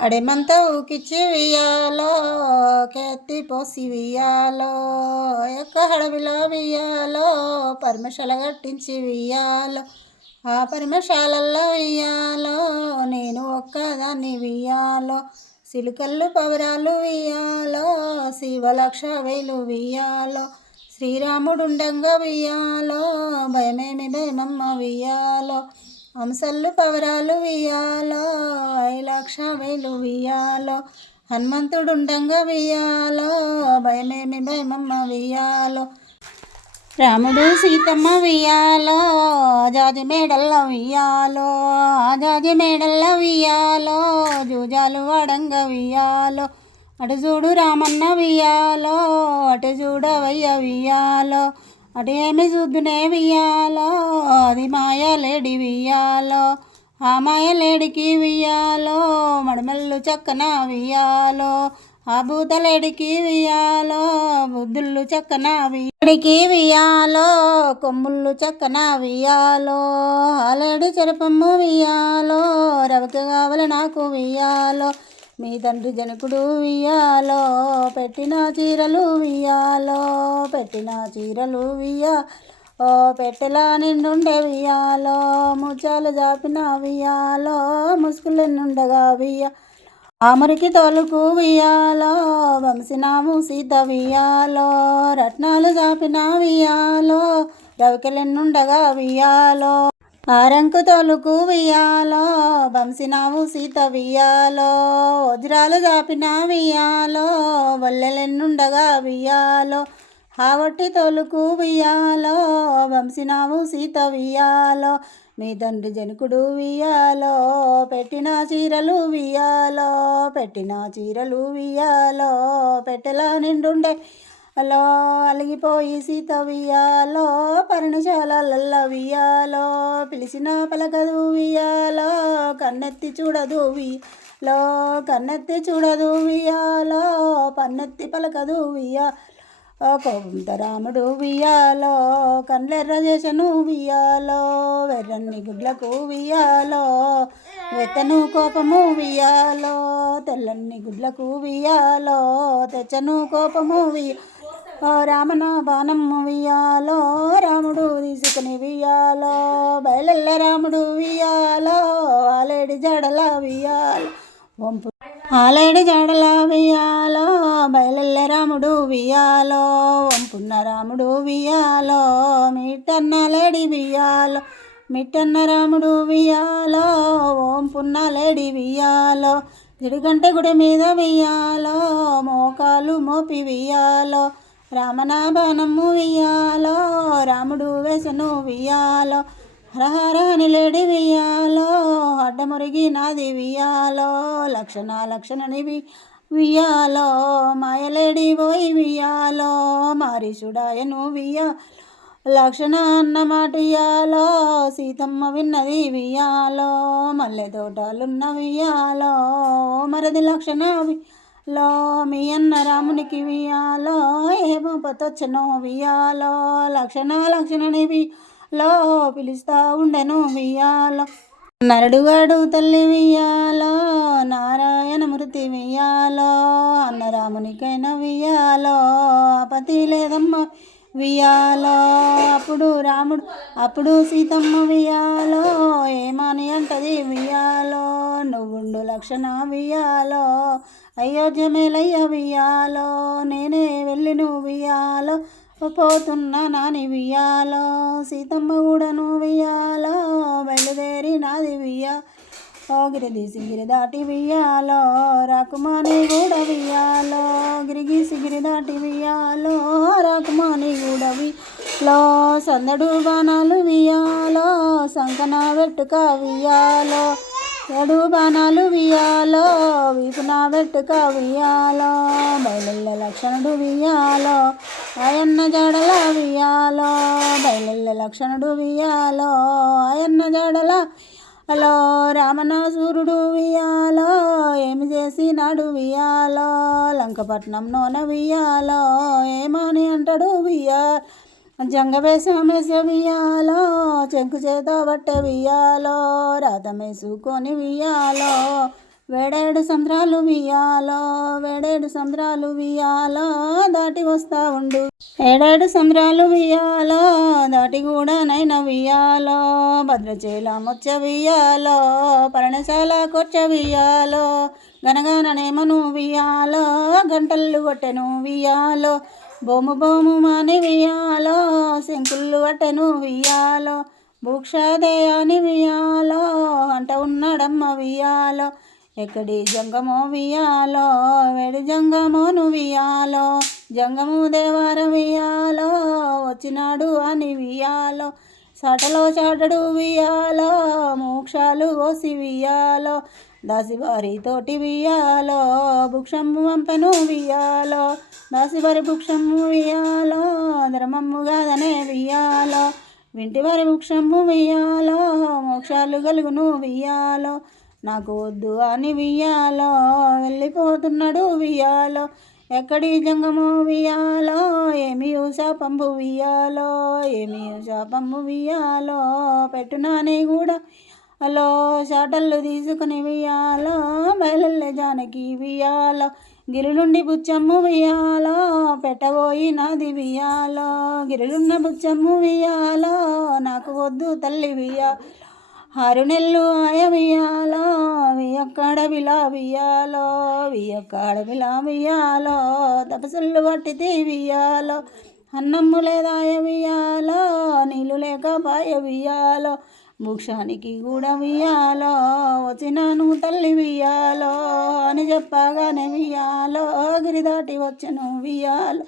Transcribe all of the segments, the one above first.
అడెమంతా ఊకిచ్చి వియ్యాలో కెత్తి పోసి వియ్యాలో యొక్క హడవిలో వియ్యాలో పరమశాల కట్టించి వియ్యాలో ఆ పరమశాలల్లో వియ్యాలో నేను ఒక్కదాన్ని వియ్యాలో సిలుకల్లు పవరాలు వియ్యాలో శివలక్ష వేలు వియ్యాలో శ్రీరాముడుండంగా వియ్యాలో భయమేమి భయమమ్మ వియ్యాలో అంశల్లు పవరాలు వియ్యాలో 5,00,000 వేలు వియ్యాలో హనుమంతుడుండంగా వియ్యాలో భయమేమి భయమమ్మ వియ్యాలో రాముడు సీతమ్మ వియ్యాలో ఆజాజి మేడల్లో వియ్యాలో ఆజాజి మేడల్లో వియ్యాలో జూజాలు వాడంగా వియ్యాలో అటు చూడు రామన్న వియ్యాలో అటు చూడవయ్య వియ్యాలో అటు ఏమి చూద్దునే వియ్యాలో అది మాయలేడి వియ్యాలో ఆ మాయలేడికి వియ్యాలో మడమల్లు చక్కన వియ్యాలో ఆ భూతలేడికి వియ్యాలో బుద్ధుళ్ళు చక్కన వియ్యడికి వియ్యాలో కొమ్ముళ్ళు చక్కన వియ్యాలో ఆలేడి చెరపమ్ము వియ్యాలో రవికి కావాలి నాకు వియ్యాలో మీ తండ్రి జనకుడు వియ్యాలో పెట్టిన చీరలు వియ్యాలో పెట్టిన చీరలు వియ్యాలో పెట్టెలా నిండుండే వియ్యాలో ముచ్చాలు జాపిన వియ్యాలో ముసుగులెన్నుండగా వియ్య ఆమరికి తోలుకు వియ్యాలో వంశనాము సీత వియ్యాలో రత్నాలు జాపిన వియ్యాలో రవికెలెన్నుండగా వియ్యాలో ఆరంకు తోలుకు వియ్యాలో వంశనాము సీత వియ్యాలో వజ్రాలు జాపిన వియ్యాలో వల్లెలెన్నుండగా వియ్యాలో హావట్టి తోలుకు వియ్యాలో వంశనాము సీత వియ్యాలో మీ తండ్రి జనకుడు వియ్యాలో పెట్టిన చీరలు వియ్యాలో పెట్టిన చీరలు వియ్యాలో పెట్టెలా నిండుండే అలో అలిగిపోయి సీత వియ్యాలో పర్ణశాలల్ల వియ్యాలో పిలిచిన పలకదు వియ్యాలో కన్నెత్తి చూడదు వియ్యాలో కన్నెత్తి చూడదు వియ్యాలో పన్నెత్తి పలకదు వియ్యాలో కోపంత రాముడు వియ్యాలో కండ్లెర్ర చేసను వియ్యాలో వెర్రన్ని గుడ్లకు వియ్యాలో వెత్తను కోపము వియ్యాలో తెల్లన్ని గుడ్లకు వియ్యాలో తెచ్చను కోపము రామన బాణము వియ్యాలో రాముడు తీసుకుని వియ్యాలో బయలెల్ల రాముడు వియ్యాలో ఆలేడి జడల వియ్యాలో వంపు ఆలేడి జడల వియ్యాలో బయలెల్ల రాముడు వియ్యాలో వంపున్న రాముడు వియ్యాలో మిట్టన్న లేడి వియ్యాలో మిట్టన్న రాముడు వియ్యాలో వంపున్న లేడి వియ్యాలో తిరుగంట గుడి మీద వియ్యాలో మోకాలు మోపి వియ్యాలో రామన బాణము వియ్యాలో రాముడు వేసను వియ్యాలో హరహరని లేడి వియ్యాలో అడ్డమురిగి నాది వియ్యాలో లక్షణని వియ్యాలో మాయలేడి పోయి వియ్యాలో మారీషుడాయను లక్షణ అన్న మాటియాలో సీతమ్మ విన్నది వియ్యాలో మల్లె తోటలున్న వియ్యాలో మరది లక్షణ లో మీ అన్న రామునికి వియ్యాలో ఏమో పతొచ్చనో వియ్యాలో లక్షణని వియ్యాలో పిలుస్తా ఉండెను వియ్యాలో నరడుగాడు తల్లి వియ్యాలో నారాయణ మృతి వియ్యాలో అన్న రామునికైనా వియ్యాలో ఆపతి లేదమ్మ వియ్యాలో అప్పుడు సీతమ్మ వియ్యాలో ఏమని అంటది వియ్యాలో నువ్వుండు లక్షణ వియ్యాలో అయోధ్య మేలయ్య వియ్యాలో నేనే వెళ్ళి నువ్వు వియ్యాలో పోతున్నా నాని వియ్యాలో సీతమ్మ కూడాను వియ్యాలో బయలుదేరి నాది వియ్యాలో గిరిదీసి గిరి దాటి వియ్యాలో రాకుమాని కూడా వియ్యాలో గిరిగీసి గిరి దాటి వియ్యాలో రాకుమాని కూడా వియ్యాలో సందడు బాణాలు వియ్యాలో సంకన వెట్టుక వియ్యాలో ఏడు బాణాలు వియ్యాలో వీపున వెట్టుక వియ్యాలో బయలెల్ల లక్షణుడు వియ్యాలో ఆయన్న జడల వియ్యాలో బయలెల్ల లక్షణుడు వియ్యాలో ఆయన్న జడల హలో రామనాసురుడు వియ్యాలో ఏమి చేసినాడు వియ్యాలో లంకపట్నం నోన వియ్యాలో ఏమని అంటాడు వియ్యాలో జంగవేషమేసే వియ్యాలో చెంకు చేత బట్టే వియ్యాలో రాతమేసుకొని వియ్యాలో వేడేడు సంద్రాలు వియ్యాలో వేడేడు సంద్రాలు వియ్యాలో దాటి వస్తా ఉండు ఏడేడు సంద్రాలు వియ్యాలో దాటి కూడా నైనా వియ్యాలో భద్రచీలమొచ్చ వియ్యాలో పర్ణశాల కొచ్చ వియ్యాలో గనగననేమను వియ్యాలో గంటలు కొట్టెను వియ్యాలో బోము బోము మాని వియ్యాలో శంకుళ్ళు కొట్టెను వియ్యాలో భూక్షాదేయాని వియ్యాలో అంట ఉన్నాడమ్మ వియ్యాలో ఎక్కడి జంగమో వియ్యాలో వేడి జంగమోను వియ్యాలో జంగము దేవార వియ్యాలో వచ్చినాడు అని వియ్యాలో సాటలో చాటడు వియ్యాలో మోక్షాలు కోసి వియ్యాలో దాసివారితోటి వియ్యాలో భుక్షమ్ము వంపెను వియ్యాలో దాసివారి భుక్షమ్ము వియ్యాలో ధర్మమ్ము కాదనే వియ్యాలో వింటివారి భుక్షమ్ము వియ్యాలో మోక్షాలు కలుగును వియ్యాలో నాకు వద్దు అని వియ్యాలో వెళ్ళిపోతున్నాడు వియ్యాలో ఎక్కడి జంగమో వియ్యాలో ఏమి శాపంబు వియ్యాలో ఏమి శాపంబు వియ్యాలో పెట్టునాని కూడా హలో షాటళ్ళు తీసుకుని వియ్యాలో బయలుల్లే జానకి వియ్యాలో గిరిలుండి బుచ్చమ్ము వియ్యాలో పెట్టబోయి నాది వియ్యాలో గిరిలున్న బుచ్చమ్ము వియ్యాలో నాకు వద్దు తల్లి వియ్యాలో 6 నెలలు ఆయ వియ్యాలో వియ్యక్కడ విలా వియ్యాలో వియ్యక్కడ విలా వియ్యాలో తపసులు పట్టితే వియ్యాలో అన్నమ్ము లేదాయ వియ్యాలో నీళ్ళు లేక పాయ వియ్యాలో మోక్షానికి కూడా వియ్యాలో వచ్చినాను తల్లి వియ్యాలో అని చెప్పగానే వియ్యాలో గిరిదాటి వచ్చను వియ్యాలో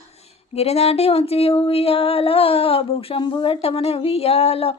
గిరిదాటి వచ్చి వియ్యాలో భూక్షంబు పెట్టమని వియ్యాలో